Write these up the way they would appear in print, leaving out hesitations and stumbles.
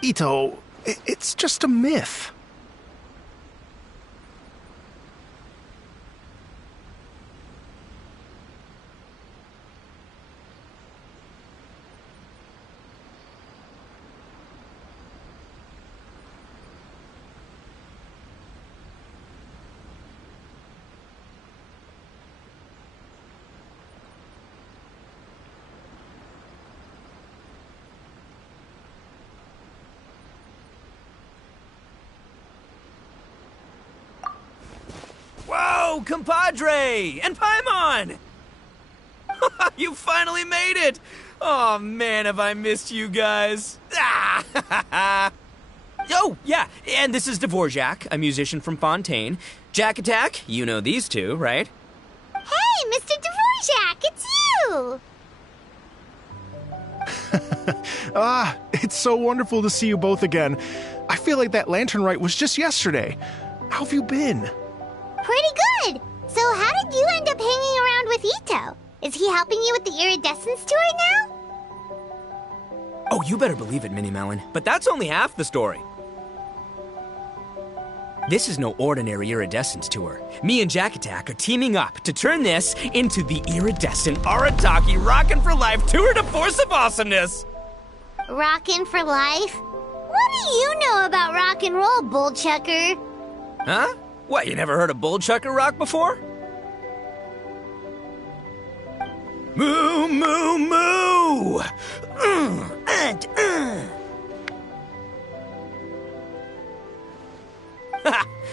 Ito, it's just a myth. Whoa, compadre! And Paimon! You finally made it! Oh man, have I missed you guys. Ah! Oh, yeah, and this is Dvorak, a musician from Fontaine. Jack Attack, you know these two, right? Hey, Mr. Dvorak, it's you! It's so wonderful to see you both again. I feel like that lantern rite was just yesterday. How have you been? Pretty good. So how did you end up hanging around with Ito? Is he helping you with the iridescence tour now? Oh, you better believe it, Minnie Melon. But that's only half the story. This is no ordinary iridescence tour. Me and Jack Attack are teaming up to turn this into the iridescent Arataki Rockin' for Life Tour de Force of Awesomeness! Rockin' for life? What do you know about rock and roll, bullchucker? Huh? What, you never heard a bullchucker rock before? Moo, moo, moo!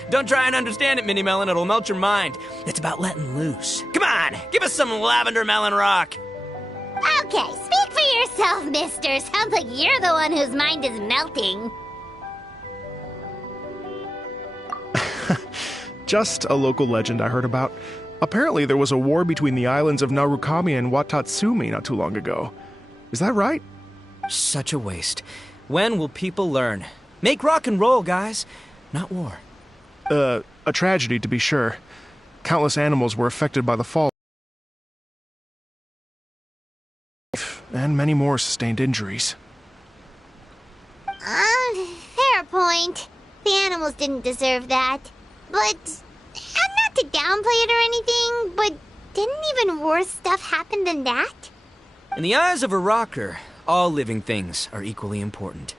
Don't try and understand it, Minnie Melon. It'll melt your mind. It's about letting loose. Come on, give us some lavender melon rock. Okay, speak for yourself, mister. Sounds like you're the one whose mind is melting. Just a local legend I heard about. Apparently there was a war between the islands of Narukami and Watatsumi not too long ago. Is that right? Such a waste. When will people learn? Make rock and roll, guys, not war. A tragedy to be sure. Countless animals were affected by the fall. And many more sustained injuries. Fair point. The animals didn't deserve that. But, and not to downplay it or anything, but didn't even worse stuff happen than that? In the eyes of a rocker, all living things are equally important.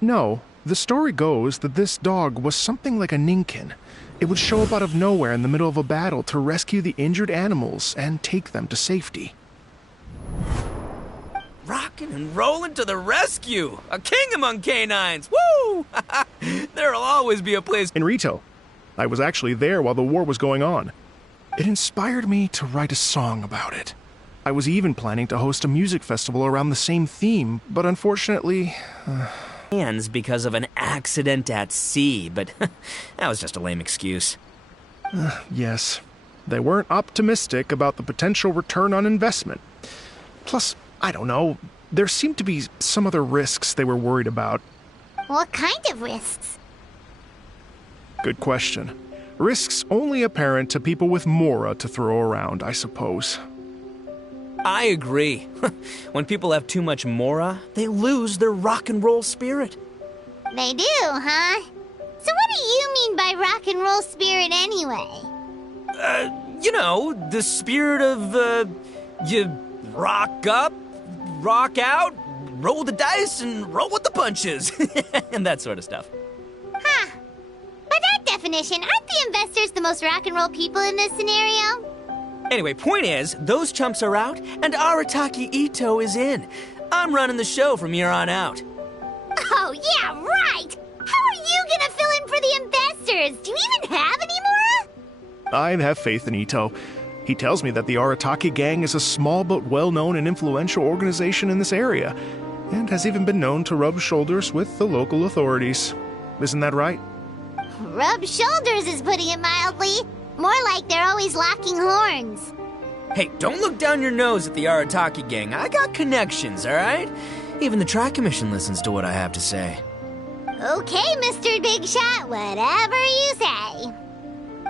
No, the story goes that this dog was something like a ninkin. It would show up out of nowhere in the middle of a battle to rescue the injured animals and take them to safety. Rockin' and rollin' to the rescue! A king among canines! Woo! There'll always be a place. In Rito, I was actually there while the war was going on. It inspired me to write a song about it. I was even planning to host a music festival around the same theme, but unfortunately... hands because of an accident at sea, but that was just a lame excuse. Yes, they weren't optimistic about the potential return on investment. Plus, I don't know, there seemed to be some other risks they were worried about. What kind of risks? Good question. Risks only apparent to people with mora to throw around, I suppose. I agree. When people have too much mora, they lose their rock and roll spirit. They do, huh? So what do you mean by rock and roll spirit anyway? You know, the spirit of, you rock up, rock out, roll the dice, and roll with the punches. And that sort of stuff. Huh. By that definition, aren't the investors the most rock and roll people in this scenario? Anyway, point is, those chumps are out, and Arataki Ito is in. I'm running the show from here on out. Oh, yeah, right! How are you gonna fill in for the investors? Do you even have any more? I have faith in Ito. He tells me that the Arataki gang is a small but well-known and influential organization in this area, and has even been known to rub shoulders with the local authorities. Isn't that right? Rub shoulders is putting it mildly. More like they're always locking horns. Hey, don't look down your nose at the Arataki gang. I got connections, all right? Even the Tri-Commission listens to what I have to say. Okay, Mr. Big Shot, whatever you say.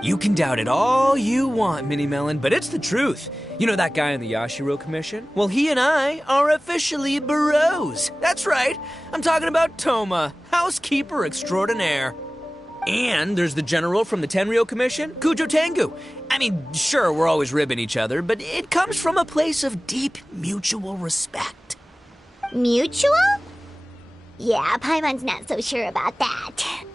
You can doubt it all you want, Mini Melon, but it's the truth. You know that guy in the Yashiro Commission? Well, he and I are officially bros. That's right. I'm talking about Toma, housekeeper extraordinaire. And there's the general from the Tenryo Commission, Kujo Tengu. I mean, sure, we're always ribbing each other, but it comes from a place of deep mutual respect. Mutual? Yeah, Paimon's not so sure about that.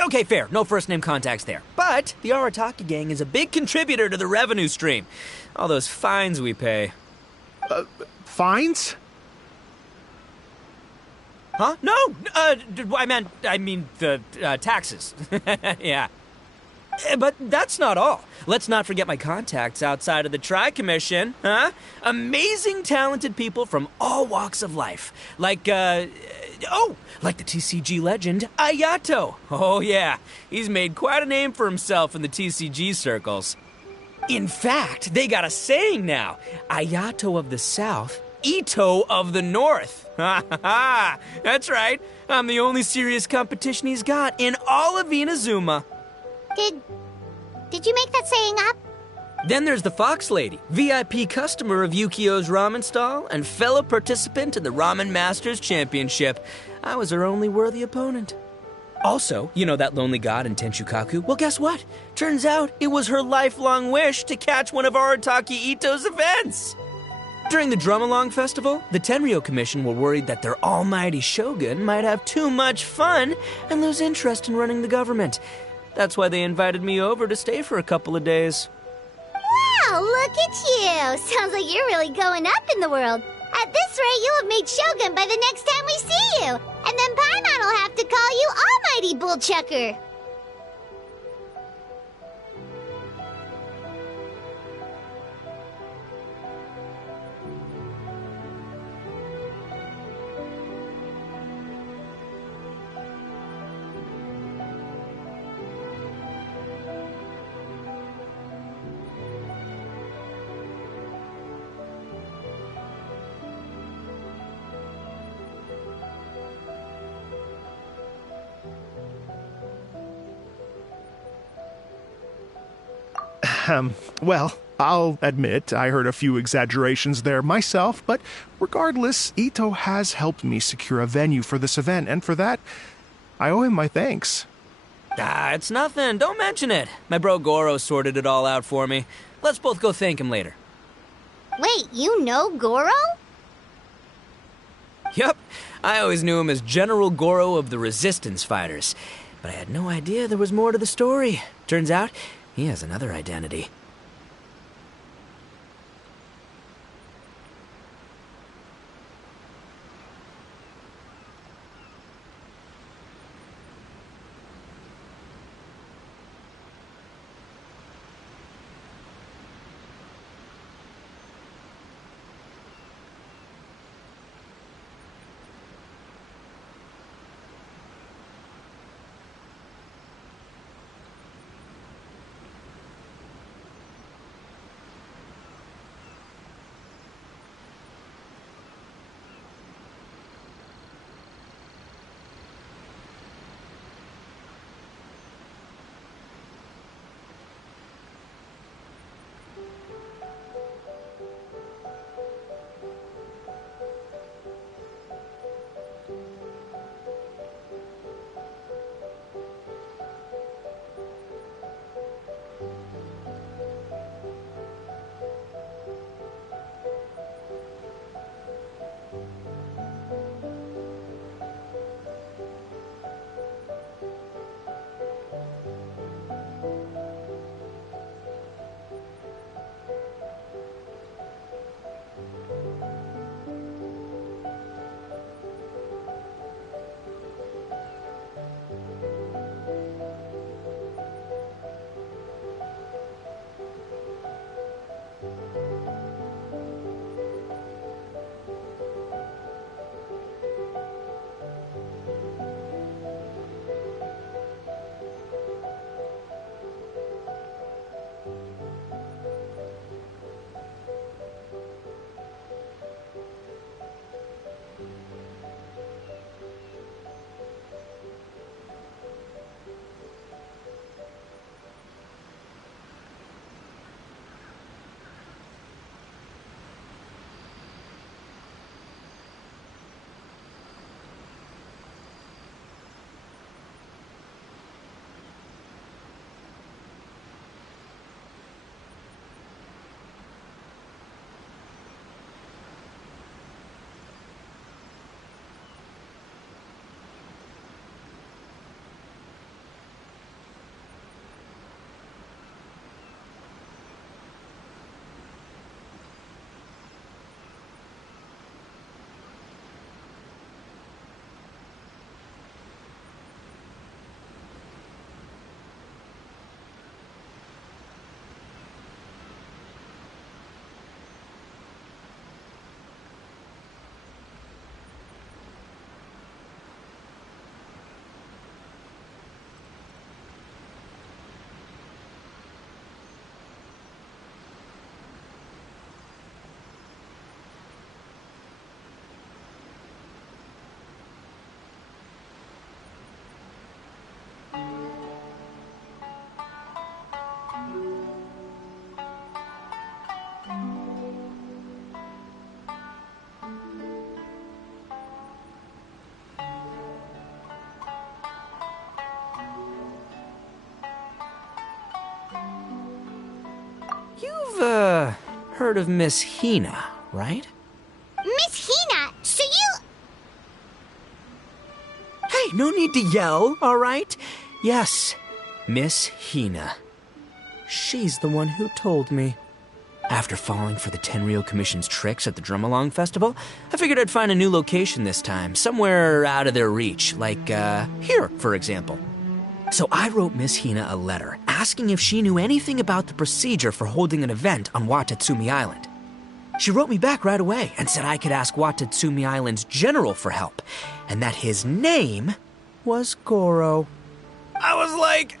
Okay, fair. No first-name contacts there. But the Arataki gang is a big contributor to the revenue stream. All those fines we pay. Fines? Huh? No! I mean the taxes. Yeah. But that's not all. Let's not forget my contacts outside of the Tri-Commission, huh? Amazing, talented people from all walks of life. Like the TCG legend, Ayato. Oh yeah, he's made quite a name for himself in the TCG circles. In fact, they got a saying now. Ayato of the South, Ito of the North. Ha ha ha! That's right. I'm the only serious competition he's got in all of Inazuma. Did you make that saying up? Then there's the Fox Lady, VIP customer of Yukio's ramen stall and fellow participant in the Ramen Masters Championship. I was her only worthy opponent. Also, you know that lonely god in Tenshukaku? Well, guess what? Turns out it was her lifelong wish to catch one of Arataki Ito's events. During the Drum-Along Festival, the Tenryo Commission were worried that their almighty shogun might have too much fun and lose interest in running the government. That's why they invited me over to stay for a couple of days. Wow, look at you! Sounds like you're really going up in the world. At this rate, you'll have made Shogun by the next time we see you. And then Paimon will have to call you Almighty Bullchucker. Well, I'll admit I heard a few exaggerations there myself, but regardless, Ito has helped me secure a venue for this event, and for that, I owe him my thanks. It's nothing. Don't mention it. My bro Goro sorted it all out for me. Let's both go thank him later. Wait, you know Goro? Yup. I always knew him as General Goro of the Resistance Fighters. But I had no idea there was more to the story. Turns out, he has another identity. You've, heard of Miss Hina, right? Miss Hina, so you... Hey, no need to yell, all right? Yes, Miss Hina. She's the one who told me. After falling for the Tenryou Commission's tricks at the Drumalong Festival, I figured I'd find a new location this time, somewhere out of their reach, like, here, for example. So I wrote Miss Hina a letter, asking if she knew anything about the procedure for holding an event on Watatsumi Island. She wrote me back right away and said I could ask Watatsumi Island's general for help, and that his name was Goro. I was like,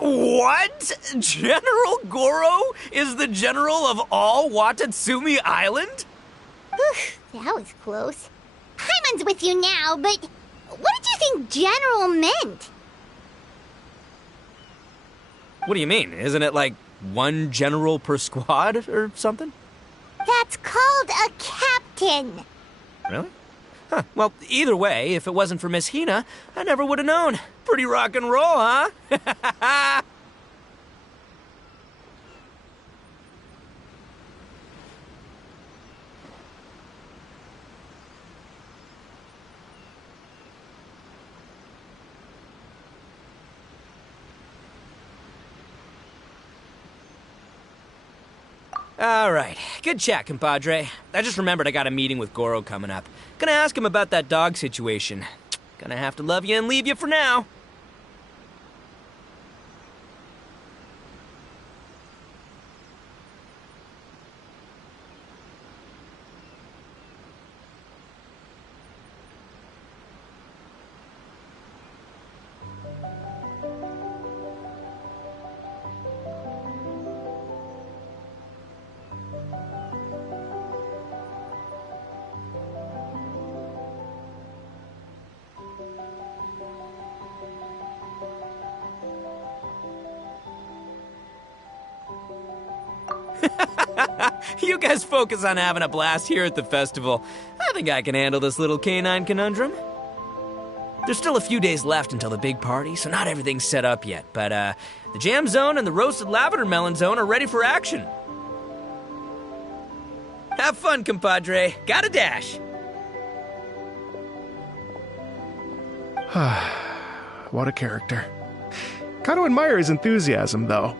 what? General Goro is the general of all Watatsumi Island? Whew, that was close. Paimon's with you now, but what did you think general meant? What do you mean? Isn't it like one general per squad or something? That's called a captain. Really? Huh. Well, either way, if it wasn't for Miss Hina, I never would have known. Pretty rock and roll, huh? All right. Good chat, compadre. I just remembered I got a meeting with Goro coming up. Gonna ask him about that dog situation. Gonna have to love you and leave you for now. You guys focus on having a blast here at the festival. I think I can handle this little canine conundrum. There's still a few days left until the big party, so not everything's set up yet, but the jam zone and the roasted lavender melon zone are ready for action. Have fun, compadre. Gotta dash. What a character. Gotta admire his enthusiasm, though.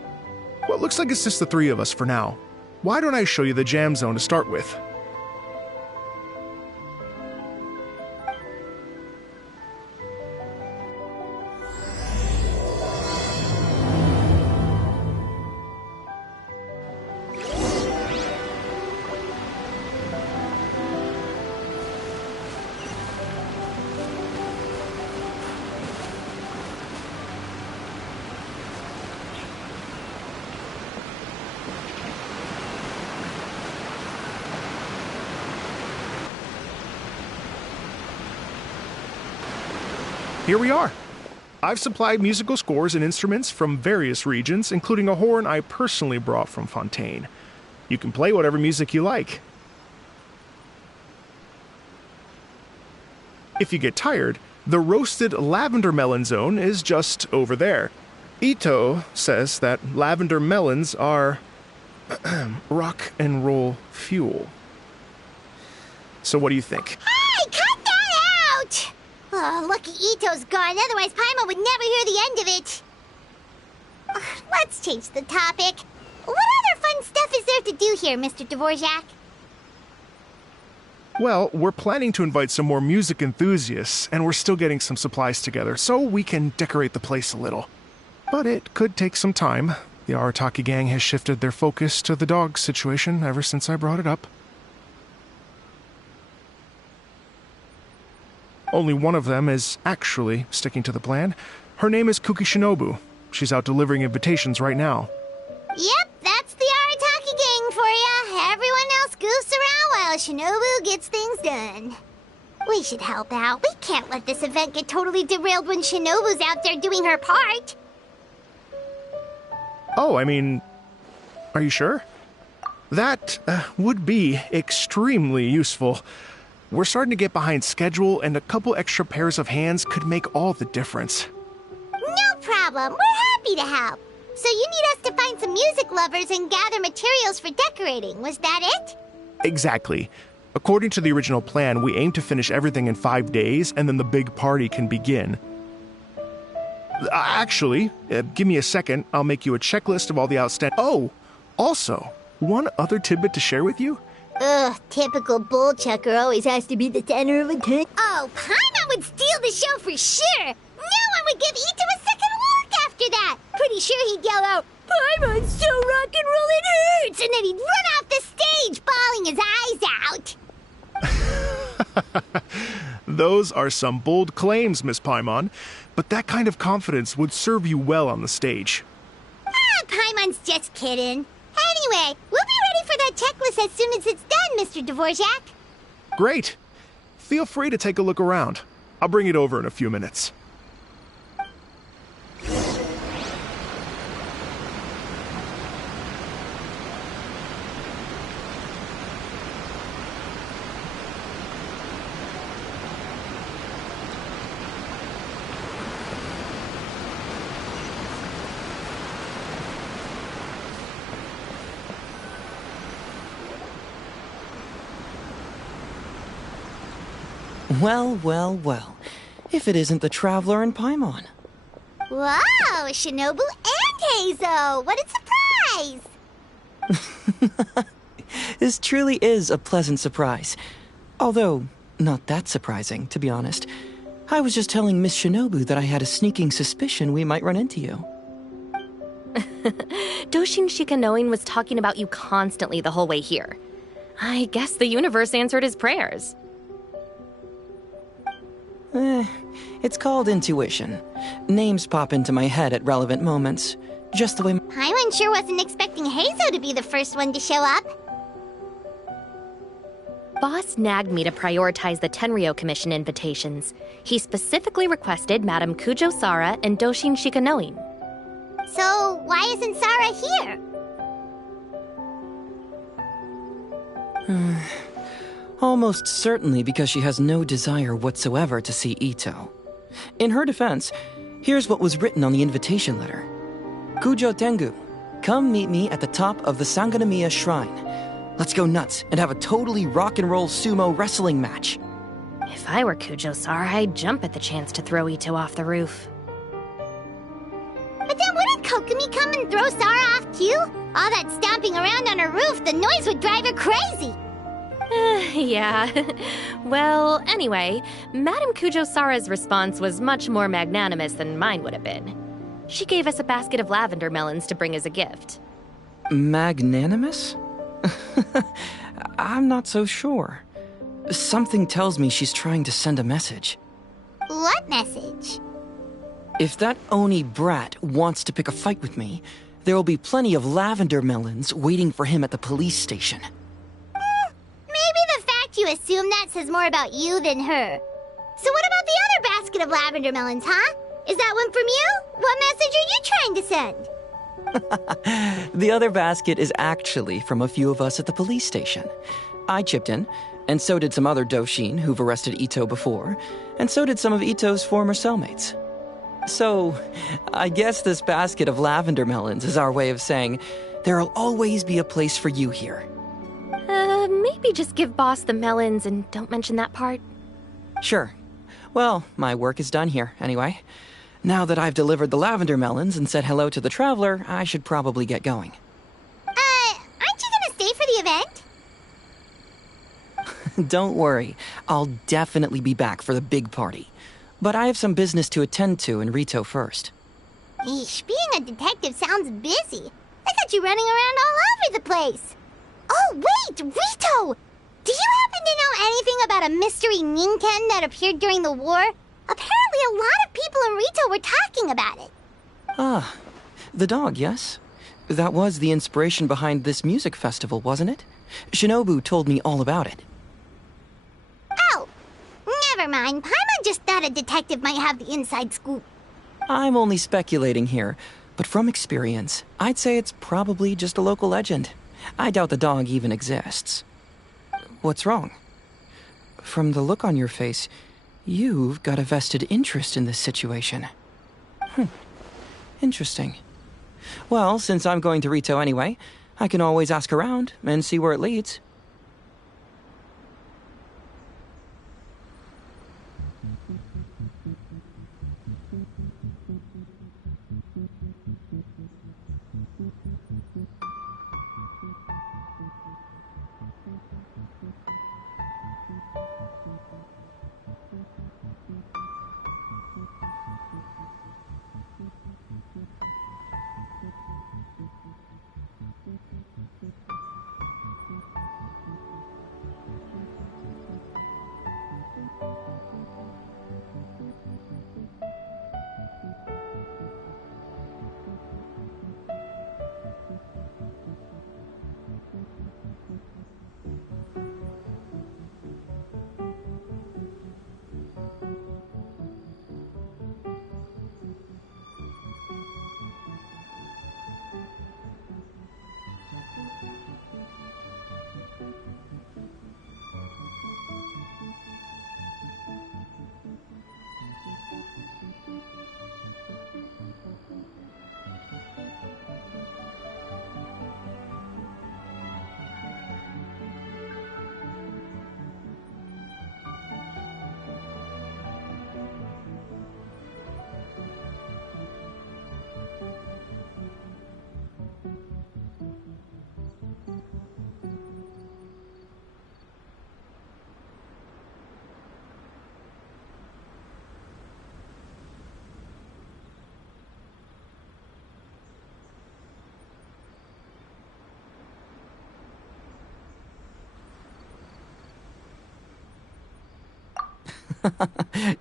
Well, it looks like it's just the three of us for now. Why don't I show you the jam zone to start with? Here we are. I've supplied musical scores and instruments from various regions, including a horn I personally brought from Fontaine. You can play whatever music you like. If you get tired, the roasted lavender melon zone is just over there. Ito says that lavender melons are rock and roll fuel. So what do you think? Hey, cut that out! Oh, lucky Ito's gone, otherwise Paimon would never hear the end of it. Let's change the topic. What other fun stuff is there to do here, Mr. Dvorak? Well, we're planning to invite some more music enthusiasts, and we're still getting some supplies together, so we can decorate the place a little. But it could take some time. The Arataki gang has shifted their focus to the dog situation ever since I brought it up. Only one of them is actually sticking to the plan. Her name is Kuki Shinobu. She's out delivering invitations right now. Yep, that's the Arataki gang for ya. Everyone else goofs around while Shinobu gets things done. We should help out. We can't let this event get totally derailed when Shinobu's out there doing her part. Oh, I mean, are you sure? That would be extremely useful. We're starting to get behind schedule, and a couple extra pairs of hands could make all the difference. No problem. We're happy to help. So you need us to find some music lovers and gather materials for decorating. Was that it? Exactly. According to the original plan, we aim to finish everything in 5 days, and then the big party can begin. Actually, give me a second. I'll make you a checklist of all the outstanding... Oh! Also, one other tidbit to share with you. Ugh, typical bullchucker always has to be the center of attention. Oh, Paimon would steal the show for sure! No one would give Ito a second look after that! Pretty sure he'd yell out, "Paimon's so rock and roll it hurts!" And then he'd run off the stage, bawling his eyes out! Those are some bold claims, Miss Paimon, but that kind of confidence would serve you well on the stage. Ah, Paimon's just kidding. Anyway, we'll be ready for that checklist as soon as it's done, Mr. Dvorak. Great. Feel free to take a look around. I'll bring it over in a few minutes. Well, well, well. If it isn't the Traveler and Paimon. Wow, Shinobu and Heizo! What a surprise! This truly is a pleasant surprise. Although, not that surprising, to be honest. I was just telling Miss Shinobu that I had a sneaking suspicion we might run into you. Doshin Shikanoin was talking about you constantly the whole way here. I guess the universe answered his prayers. It's called intuition. Names pop into my head at relevant moments. Just the way... Paimon sure wasn't expecting Heizo to be the first one to show up. Boss nagged me to prioritize the Tenryo Commission invitations. He specifically requested Madame Kujo Sara and Doshin Shikanoin. So, why isn't Sara here? Almost certainly because she has no desire whatsoever to see Ito. In her defense, here's what was written on the invitation letter. Kujo Tengu, come meet me at the top of the Sanganamiya Shrine. Let's go nuts and have a totally rock and roll sumo wrestling match. If I were Kujo Sara, I'd jump at the chance to throw Ito off the roof. But then wouldn't Kokomi come and throw Sara off too? All that stomping around on her roof, the noise would drive her crazy! Yeah. Well, anyway, Madame Kujo Sara's response was much more magnanimous than mine would have been. She gave us a basket of lavender melons to bring as a gift. Magnanimous? I'm not so sure. Something tells me she's trying to send a message. What message? If that Oni brat wants to pick a fight with me, there will be plenty of lavender melons waiting for him at the police station. Maybe the fact you assume that says more about you than her. So what about the other basket of lavender melons, huh? Is that one from you? What message are you trying to send? The other basket is actually from a few of us at the police station. I chipped in, and so did some other Doshin who've arrested Ito before, and so did some of Ito's former cellmates. So, I guess this basket of lavender melons is our way of saying, there'll always be a place for you here. Maybe just give Boss the melons and don't mention that part. Sure. Well, my work is done here, anyway. Now that I've delivered the lavender melons and said hello to the Traveler, I should probably get going. Aren't you gonna stay for the event? Don't worry, I'll definitely be back for the big party. But I have some business to attend to in Rito first. Eesh, being a detective sounds busy. I got you running around all over the place. Oh, wait, Rito! Do you happen to know anything about a mystery Ninken that appeared during the war? Apparently a lot of people in Rito were talking about it. Ah, the dog, yes? That was the inspiration behind this music festival, wasn't it? Shinobu told me all about it. Oh, never mind. Paimon just thought a detective might have the inside scoop. I'm only speculating here, but from experience, I'd say it's probably just a local legend. I doubt the dog even exists. What's wrong? From the look on your face, you've got a vested interest in this situation. Interesting. Well, since I'm going to Rito anyway, I can always ask around and see where it leads.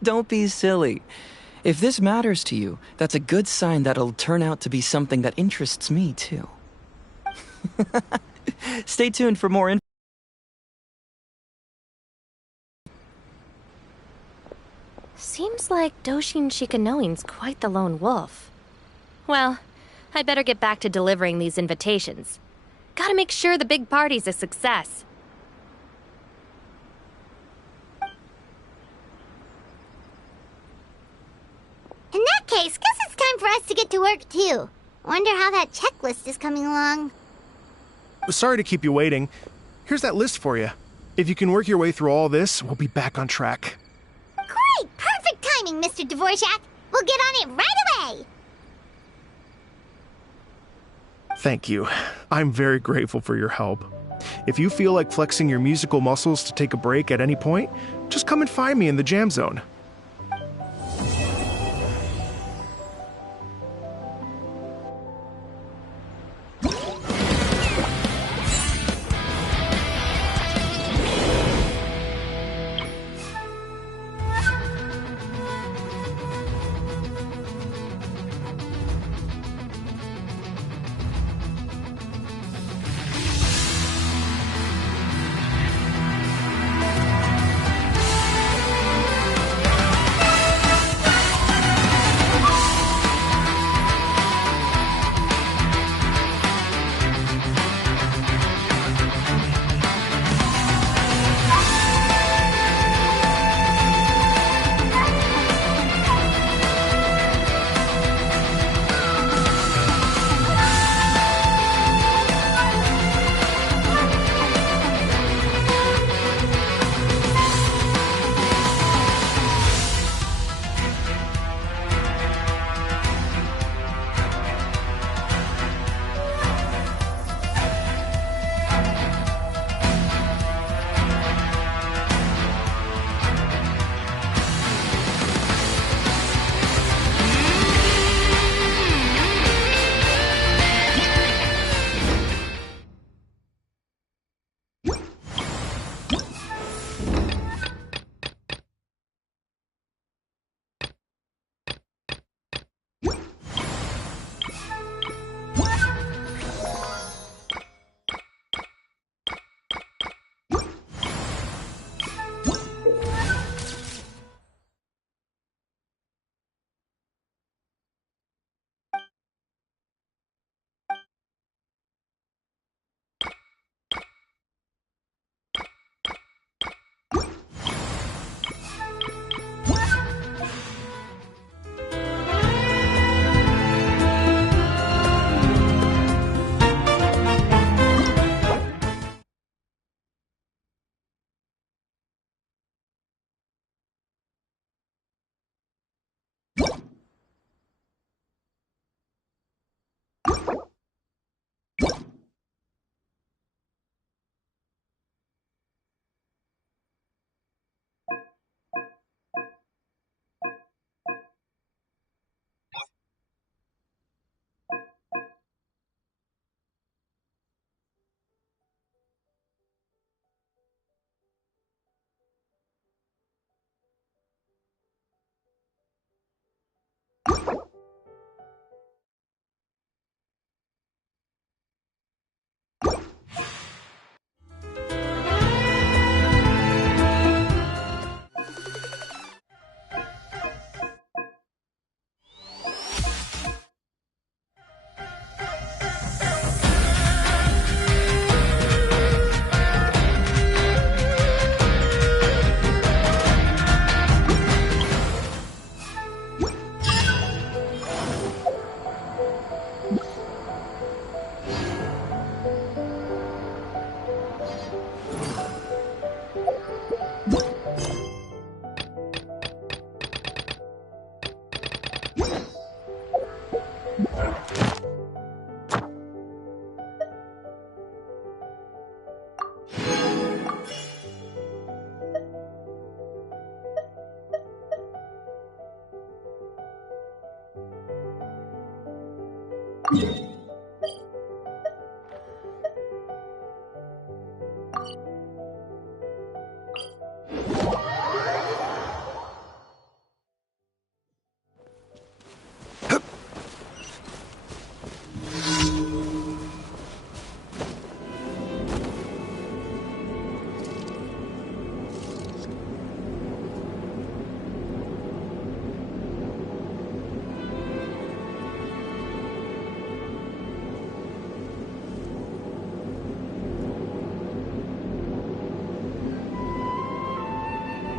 Don't be silly. If this matters to you, that's a good sign that it'll turn out to be something that interests me, too. Stay tuned for more info. Seems like Doshin Shikanoin's quite the lone wolf. Well, I'd better get back to delivering these invitations. Gotta make sure the big party's a success. In that case, guess it's time for us to get to work, too. Wonder how that checklist is coming along. Sorry to keep you waiting. Here's that list for you. If you can work your way through all this, we'll be back on track. Great! Perfect timing, Mr. Dvorak. We'll get on it right away! Thank you. I'm very grateful for your help. If you feel like flexing your musical muscles to take a break at any point, just come and find me in the jam zone.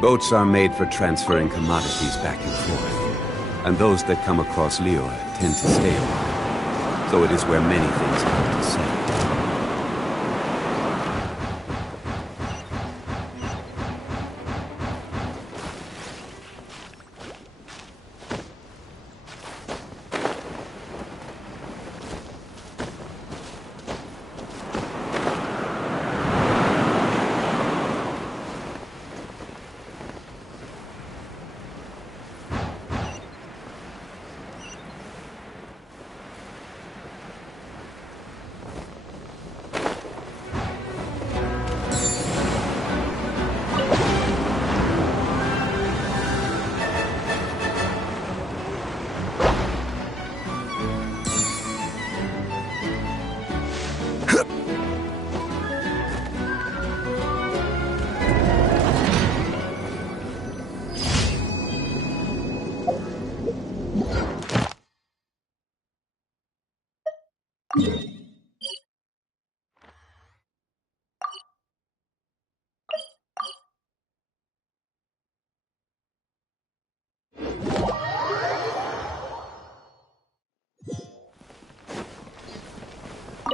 Boats are made for transferring commodities back and forth, and those that come across Lior tend to stay a while, so it is where many things come to settle.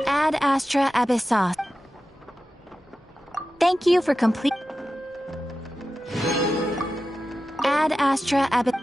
Ad Astra Abyssos. Thank you for complete. Ad Astra Abyssos.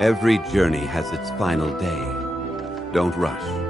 Every journey has its final day. Don't rush.